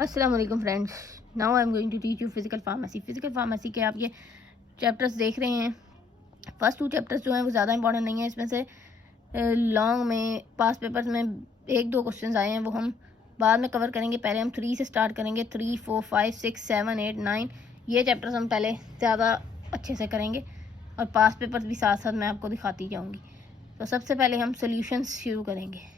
अस्सलाम वालेकुम friends. Now I am going to teach you physical pharmacy. Physical pharmacy के आप ये चैप्टर्स देख रहे हैं। फर्स्ट 2 चैप्टर्स जो हैं वो ज़्यादा इंपॉर्टेंट नहीं है। इसमें से लॉन्ग में पास पेपर्स में 1-2 क्वेश्चंस आए हैं, वो हम बाद में कवर करेंगे। पहले हम 3 से स्टार्ट करेंगे। 3, 4, 5, 6, 7, 8, 9 ये चैप्टर्स हम पहले ज़्यादा अच्छे से करेंगे और पास पेपर्स भी साथ साथ मैं आपको दिखाती जाऊँगी। तो सबसे पहले हम सोल्यूशंस शुरू करेंगे।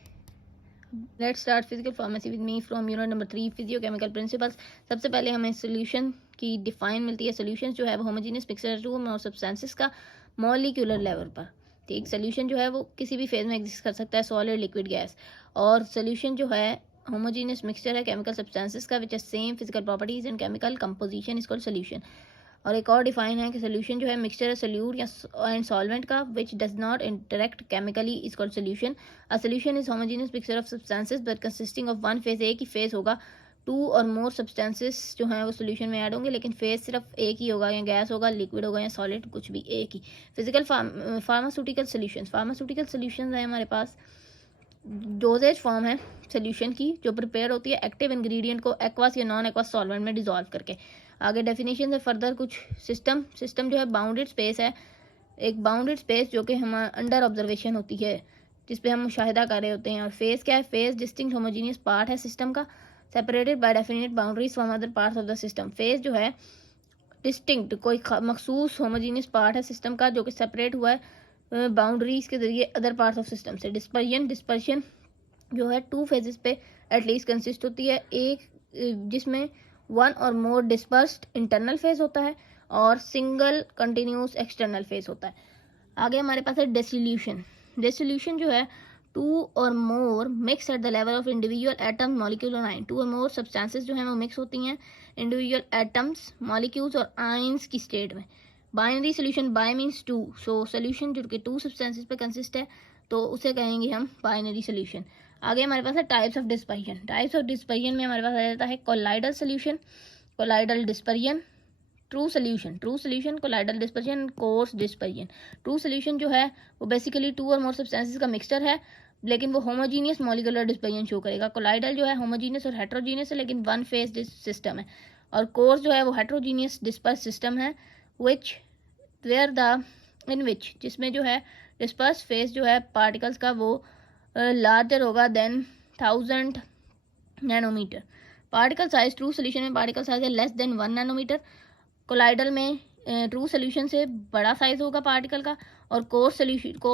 Let's start physical pharmacy with me from unit number 3 physicochemical principles. सबसे पहले हमें सोल्यूशन की डिफाइन मिलती है। सोल्यूशन जो है वो होमोजेनियस मिक्सचर रूम और सब्सटेंसेस का मॉलिक्यूलर लेवल पर। ठीक, सोल्यूशन जो है वो किसी भी फेज में एग्जिस्ट कर सकता है, सॉलिड, लिक्विड, गैस। और सोल्यूशन जो है होमोजेनियस मिक्सचर है केमिकल सब्सटेंसेस का which is same physical properties and chemical composition is called solution. और एक और डिफाइन है कि सोल्यूशन जो है मिक्सचर है सोल्यूट या एंड सॉल्वेंट का which does not interact chemically is called solution. A solution is homogeneous mixture of substances but consisting of one phase. एक ही फेज होगा, 2 और मोर सब्सटेंसेस जो हैं वो सोल्यूशन में ऐड होंगे, लेकिन फेज सिर्फ एक ही होगा, या गैस होगा, लिक्विड होगा या सॉलिड, कुछ भी एक ही। Physical pharmaceutical solution. Pharmaceutical solution है हमारे पास डोजेज फॉर्म है सोल्यूशन की जो प्रिपेयर होती है एक्टिव इंग्रेडिएंट को एक्वास या नॉन एक्वास सॉल्वेंट में डिसॉल्व करके। आगे डेफिनेशन है फर्दर कुछ सिस्टम जो है बाउंडेड स्पेस है, एक बाउंडेड स्पेस जो कि हम अंडर ऑब्जर्वेशन होती है, जिस पे हम मुशाहिदा कर रहे होते हैं। और फेज क्या है? फेज डिस्टिंक्ट होमोजीनियस पार्ट है सिस्टम का, separated by definite boundaries from other parts of the system. Phase जो है डिस्टिंक्ट कोई मखसूस होमोजीनियस पार्ट है सिस्टम का जो कि सेपरेट हुआ है बाउंड्रीज के जरिए अदर पार्ट्स ऑफ सिस्टम से। डिस्पर्शन जो है 2 फेजेस पे एटलीस्ट कंसिस्ट होती है, एक जिसमें 1 और मोर डिस्पर्स्ड इंटरनल फेज होता है और सिंगल कंटिन्यूस एक्सटर्नल फेज होता है। आगे हमारे पास है डिसोल्यूशन जो है 2 or more mix at the level of individual atom molecule or ion. 2 or more substances जो हैं वो मिक्स होती हैं इंडिविजुअल एटम्स, मॉलिक्यूल्स और आयंस की स्टेट में। Binary solution, bye means 2, so solution जो कि 2 सब्सटेंसेस पे कंसिस्ट है तो उसे कहेंगे हम बाइनरी सोल्यूशन। आगे हमारे पास है टाइप्स ऑफ डिस्पर्जन में हमारे पास आ जाता है colloidal solution, colloidal dispersion, true solution, colloidal dispersion, coarse dispersion. True solution जो है वो बेसिकली 2 और मोर सब्सटेंसेस का मिक्सचर है, लेकिन वो होमोजीनियस मॉलिक्यूलर डिस्पर्जन शो करेगा। कोलाइडल जो है होमोजीनियस और हेट्रोजीनियस है, लेकिन वन फेज सिस्टम है। और कोर्स जो है वो हेट्रोजीनियस डिस्पर्स सिस्टम है विच जिसमें जो है डिस्पर्स फेज जो है पार्टिकल्स का वो लार्जर होगा than 1000 nanometre. Particle size true solution में पार्टिकल साइज है लेस देन 1 नैनोमीटर। कोलाइडल में ट्रू सोल्यूशन से बड़ा साइज होगा पार्टिकल का, और कोर्स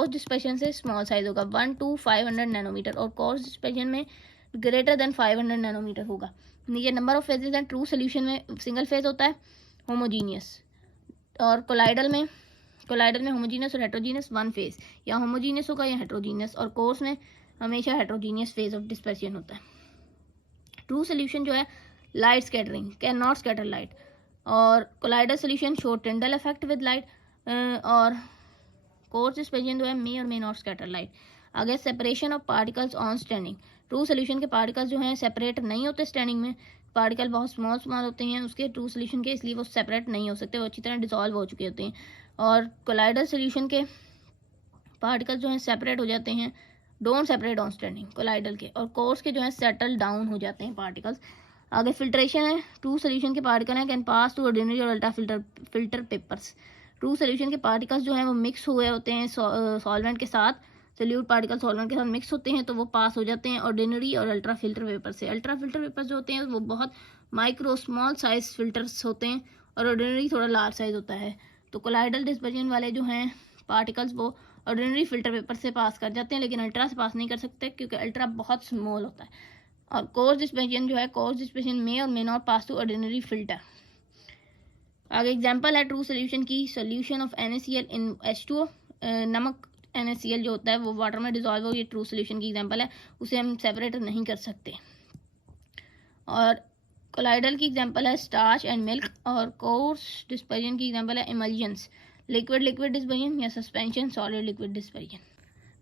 डिस्पर्शन से स्मॉल साइज होगा 1 to 500 नैनोमीटर, और कोर्स डिस्पर्शन में ग्रेटर देन 500 नैनोमीटर होगा। नीचे नंबर ऑफ फेजेस हैं। ट्रू सोल्यूशन में सिंगल फेज होता है होमोजीनियस, और कोलाइडल में होमोजीनियस और हेट्रोजीनियस 1 फेज, या होमोजीनियस होगा या हेट्रोजीनियस, और कोर्स में हमेशा हेट्रोजीनियस फेज ऑफ डिस्पर्शन होता है। ट्रू सोल्यूशन जो है light scattering, can not scatter light, और colloidal solution show Tyndall effect with light, और कोर्स डिस्पर्जन जो है मे और मे नॉट स्कैटर लाइट। आगे separation of particles on standing. True solution के पार्टिकल्स जो हैं सेपरेट नहीं होते स्टैंडिंग में, पार्टिकल बहुत स्मॉल होते हैं उसके ट्रू सोल्यूशन के, इसलिए वो सेपरेट नहीं हो सकते, वो अच्छी तरह डिसॉल्व हो चुके होते हैं। और कोलाइडल सोल्यूशन के पार्टिकल्स जो हैं सेपरेट हो जाते हैं, don't separate on standing colloidal के, और कोर्स के जो है सेटल डाउन हो जाते हैं पार्टिकल्स। आगे फिल्ट्रेशन है। ट्रू सोल्यूशन के पार्टिकल हैं कैन पास टू ऑर्डिनरी और ultra filter papers. True solution के पार्टिकल्स जो हैं वो मिक्स हुए होते हैं सॉल्वेंट के साथ, सोल्यूट पार्टिकल सॉल्वेंट के साथ मिक्स होते हैं तो वो पास हो जाते हैं ऑर्डिनरी और अल्ट्रा फिल्टर पेपर से। अल्ट्रा फिल्टर पेपर जो होते हैं वो बहुत माइक्रो स्मॉल साइज फिल्टर्स होते हैं, और ऑर्डिनरी थोड़ा लार्ज साइज होता है। तो कोलाइडल डिस्पर्जन वाले जो हैं पार्टिकल्स वो ऑर्डिनरी फिल्टर पेपर से पास कर जाते हैं, लेकिन अल्ट्रा से पास नहीं कर सकते क्योंकि अल्ट्रा बहुत स्मॉल होता है। और कोर्स डिस्पर्जन जो है, कोर्स डिस्पर्जन मे और may not pass to ordinary filter. आगे एग्जांपल है ट्रू सोल्यूशन की, solution of NaCl in H2O। नमक NaCl जो होता है वो वाटर में डिजॉल्व हो, ये ट्रू सोल्यूशन की एग्जांपल है, उसे हम सेपरेट नहीं कर सकते। और कोलाइडल की एग्जांपल है स्टार्च एंड मिल्क, और कोर्स डिस्पर्जन की एग्जांपल है इमल्जन्स, लिक्विड डिस्पर्जन या suspension solid liquid dispersion.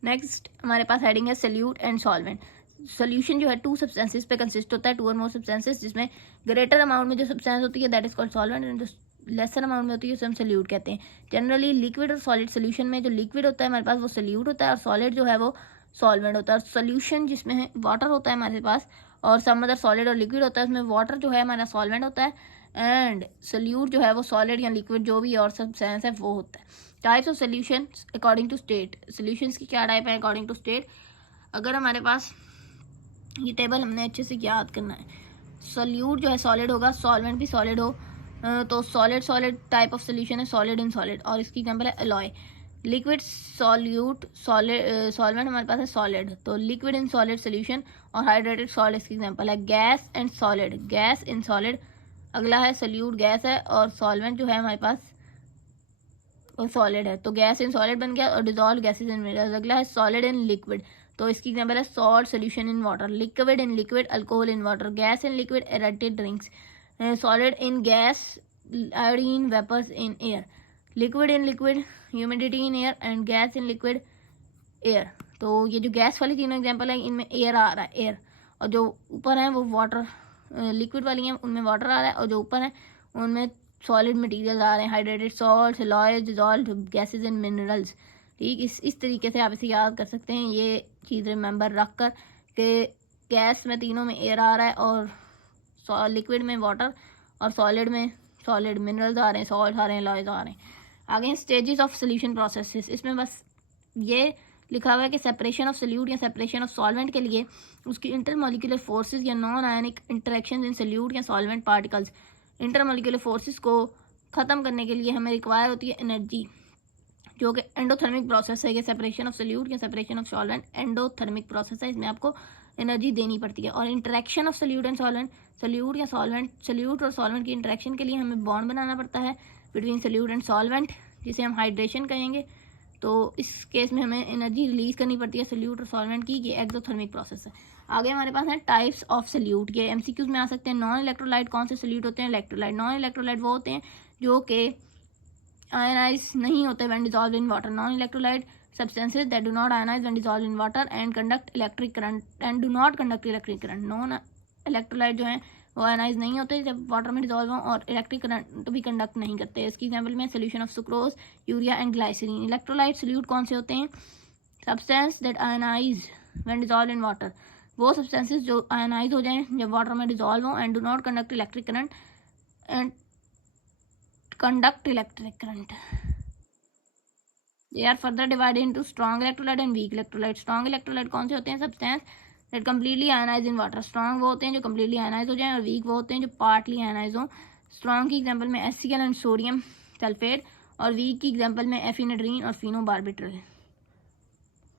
Next हमारे पास हेडिंग है सोल्यूट एंड सॉल्वेंट। सोल्यूशन जो है 2 सब्सटेंसेस पे कंसिस्ट होता है, 2 और मोर सब्सटेंसेस, जिसमें ग्रेटर अमाउंट में जो सब्सटेंस होती है that is called solvent, and जो लेसर अमाउंट में होती है उसे हम सोल्यूट कहते हैं। जनरली लिक्विड और सॉलिड सोल्यूशन में जो लिक्विड होता है हमारे पास वो सोल्यूट होता है, और सॉलिड जो है वो सॉल्वेंट होता है। और सोल्यूशन जिसमें वाटर होता है हमारे पास और सम अदर सॉलिड और लिक्विड होता है। इसमें वाटर जो है हमारा सॉल्वेंट होता है एंड सोल्यूट जो है वो सॉलिड या लिक्विड जो भी और सब्सटेंस है वो होता है। Types of solutions according to state, solutions की क्या टाइप है अकॉर्डिंग टू स्टेट। अगर हमारे पास ये टेबल हमने अच्छे से याद करना है, सोल्यूट जो है सॉलिड होगा, सॉल्वेंट भी सॉलिड हो, तो सॉलिड टाइप ऑफ सोल्यूशन है सॉलिड इन सॉलिड, और इसकी एग्जांपल है एलॉय। लिक्विड सॉल्यूट सॉल्वेंट हमारे पास है सॉलिड, तो लिक्विड इन सॉलिड सोल्यूशन, और हाइड्रेटेड सॉल्ट इसकी एग्जांपल है gas and solid, gas in solid. अगला है सोल्यूट गैस है, और सॉल्वेंट जो है हमारे पास वो सॉलिड है, तो गैस इन सॉलिड बन गया, और डिजॉल्व गैसेज इन मिनरल्स। अगला है सॉलिड इन लिक्विड, तो इसकी एग्जांपल है salt solution in water, liquid in liquid alcohol in water, gas in liquid aerated drinks, solid in gas iodine vapours in air, liquid in liquid humidity in air, and gas in liquid air. तो ये जो gas वाली तीनों example है इनमें air आ रहा है, air, और जो ऊपर है वो वाटर, लिक्विड वाली हैं उनमें वाटर आ रहा है, और जो ऊपर है उनमें सॉलिड मटेरियल आ रहे हैं, hydrated salt, alloys, dissolve gases and minerals. ठीक, इस तरीके से आप इसे याद कर सकते हैं, ये चीज़ रिमेंबर रख कर कि गैस में तीनों में एयर आ रहा है, और लिक्विड में वाटर, और सॉलिड में सॉलिड मिनरल्स आ रहे हैं, सॉल्ट आ रहे हैं, एलॉयज आ रहे हैं। आगे स्टेजेस ऑफ सोल्यूशन प्रोसेसेस, इसमें बस ये लिखा हुआ है कि सेपरेशन ऑफ सोल्यूट या सेपरेशन ऑफ सॉल्वेंट के लिए उसकी इंटरमोलिकुलर फोर्सेस या नॉन आयनिक इंटरेक्शन इन सोल्यूट या सॉल्वेंट पार्टिकल्स, इंटरमोलिकुलर फोर्सेस को ख़त्म करने के लिए हमें रिक्वायर होती है एनर्जी, जो कि एंडोथर्मिक प्रोसेस है। ये सेपरेशन ऑफ सोल्यूट या separation of solvent endothermic process है, इसमें आपको एनर्जी देनी पड़ती है। और interaction of solute and solvent, solute या सोल्यूट और सॉल्वेंट की इंटरेक्शन के लिए हमें बॉन्ड बनाना पड़ता है बिटवीन सोल्यूट एंड सॉल्वेंट, जिसे हम हाइड्रेशन कहेंगे। तो इस केस में हमें एनर्जी रिलीज करनी पड़ती है सोल्यूट और सॉल्वेंट की, ये एक्सोथर्मिक प्रोसेस है। आगे हमारे पास है टाइप्स ऑफ सोल्यूट, ये एमसीक्यूज में आ सकते हैं। नॉन इलेक्ट्रोलाइट कौन से सोल्यूट होते हैं? इलेक्ट्रोलाइट। नॉन इलेक्ट्रोलाइट वो होते हैं जो कि आयनाइज नहीं होते when dissolved in water. Non electrolyte substances that do not ionize when dissolved in water and conduct electric current and do not conduct electric current। Non electrolyte जो हैं वो आयनाइज नहीं होते जब वाटर में डिसॉल्व हों, और इलेक्ट्रिक करंट भी कंडक्ट नहीं करते। इसकी एग्जांपल में solution of sucrose, urea and glycerine. Electrolyte solute कौन से होते हैं? Substance that ionise when dissolve in water, वो सब्सटेंसेस जो आयनाइज हो जाएं जब वाटर में डिसॉल्व हों, and do not conduct electric current and conduct electric current. They are further divided into strong electrolyte and weak electrolyte। strong electrolyte कौन से होते हैं? Substance that completely ionize in water। strong वो होते हैं जो completely ionize हो जाएं, और weak वो होते हैं जो partly ionize हो। strong की एग्जांपल में HCl एंड सोडियम सल्फेट, और weak की एग्जांपल में एफिनेड्रीन और फिनोबार्बिटल।